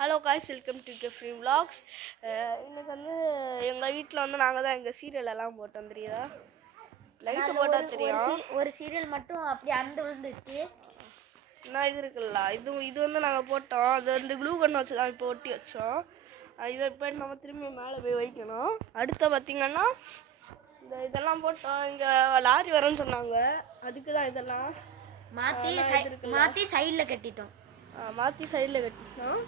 Hello guys, welcome to Jeffrey vlogs. இன்னைக்கு வந்து எங்கள் வீட்டில் வந்து நாங்கள் தான் எங்கள் சீரியல் எல்லாம் போட்டோம். தெரியுதா? லைட்டு போட்டால் தெரியும். ஒரு சீரியல் மட்டும் அப்படி அந்த விழுந்துச்சு. என்ன இது இருக்குல்ல, இது வந்து நாங்கள் போட்டோம். அது வந்து க்ளூ கன் வச்சு தான் இப்போ ஒட்டி வச்சோம். இதை இப்போ நம்ம திரும்பி மேலே போய் வைக்கணும். அடுத்த பார்த்திங்கன்னா இதெல்லாம் போட்டோம். இங்கே லாரி வரேன்னு சொன்னாங்க, அதுக்கு தான் இதெல்லாம் மாற்றி சைடில் கட்டிட்டோம். மாற்றி சைடில் கட்டிட்டோம்.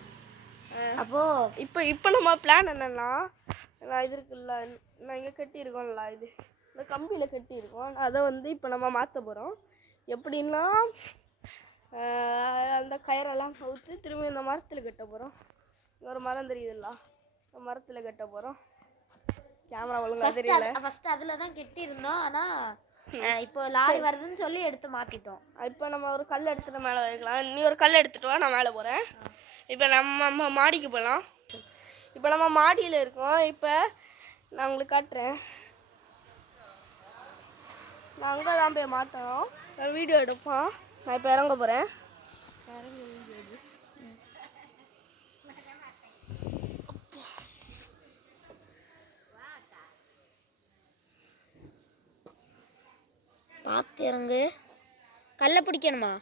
அப்போது இப்போ நம்ம பிளான் என்னென்னா, இது இருக்குல்ல, நான் இங்கே கட்டியிருக்கோம்ல, இது இந்த கம்பியில் கட்டியிருக்கோம். அதை வந்து இப்போ நம்ம மாற்ற போகிறோம். எப்படின்னா அந்த கயிறெல்லாம் கவுத்து திரும்பி இந்த மரத்தில் கட்ட போகிறோம். ஒரு மரம் தெரியுதுல்ல, இந்த மரத்தில் கட்ட போகிறோம். கேமரா ஒழுங்காக தெரியல. ஃபஸ்ட்டு அதில் தான் கட்டியிருந்தோம். ஆனால் இப்போ லாரி வருதுன்னு சொல்லி எடுத்து மாற்றிட்டோம். இப்போ நம்ம ஒரு கல் எடுத்துகிட்டு மேலே வைக்கலாம். நீ ஒரு கல் எடுத்துகிட்டு வா, நான் மேலே போகிறேன். இப்போ நம்ம மாடிக்கு போகலாம். இப்போ நம்ம மாடியில் இருக்கோம். இப்போ நான் உங்களுக்கு காட்டுறேன். நான் அங்கே தான் போய் மாட்டோம், வீடியோ எடுப்போம். நான் இப்போ இறங்க போகிறேன். பார்த்து இறங்கு. கல்லை பிடிக்கணுமா?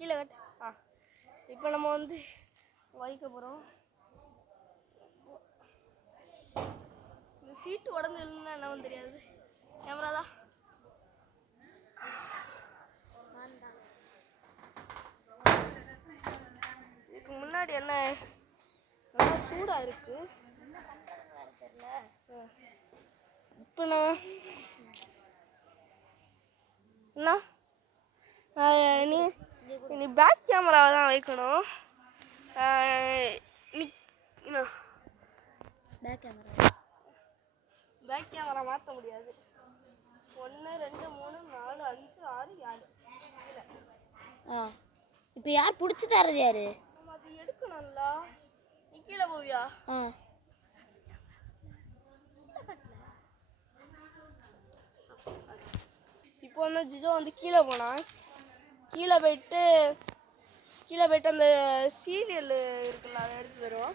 கீழே கட்டு. இப்போ நம்ம வந்து வைக்க போகிறோம். இந்த சீட்டு உடஞ்சி இல்லைன்னா என்னவும் தெரியாது. கேமரா தான். இதுக்கு முன்னாடி என்ன ரொம்ப சூடாக இருக்குது. இப்போ நான் என்ன நீ பேக் கேமராவை தான் வைக்கணும். பேக் கேமரா மாற்ற முடியாது. 1 2 3 4 5 6 7. இப்போ யார் பிடிச்சி தர்றது? யாரு நம்ம அது எடுக்கணும்ல. நீ கீழே போவியா? இப்போ வந்து ஜிஜோ வந்து கீழே போனான். கீழே போயிட்டு அந்த சீரியல் இருக்குல்ல, அதை எடுத்து வருவோம்.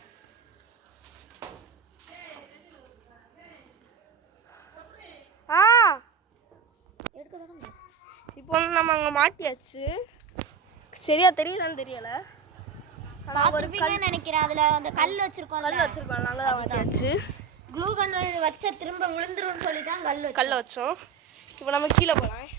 இப்போ வந்து நம்ம அங்கே மாட்டியாச்சு. சரியா தெரியலன்னு தெரியல. ஒரு நினைக்கிறேன். அதில் அந்த கல் வச்சிருக்கோம். நாங்கள் தான் மாட்டியாச்சு. க்ளூ கன் வச்ச திரும்ப விழுந்துரும்னு சொல்லி தான் கல்லை வச்சோம். இப்போ நம்ம கீழே போகலாம்.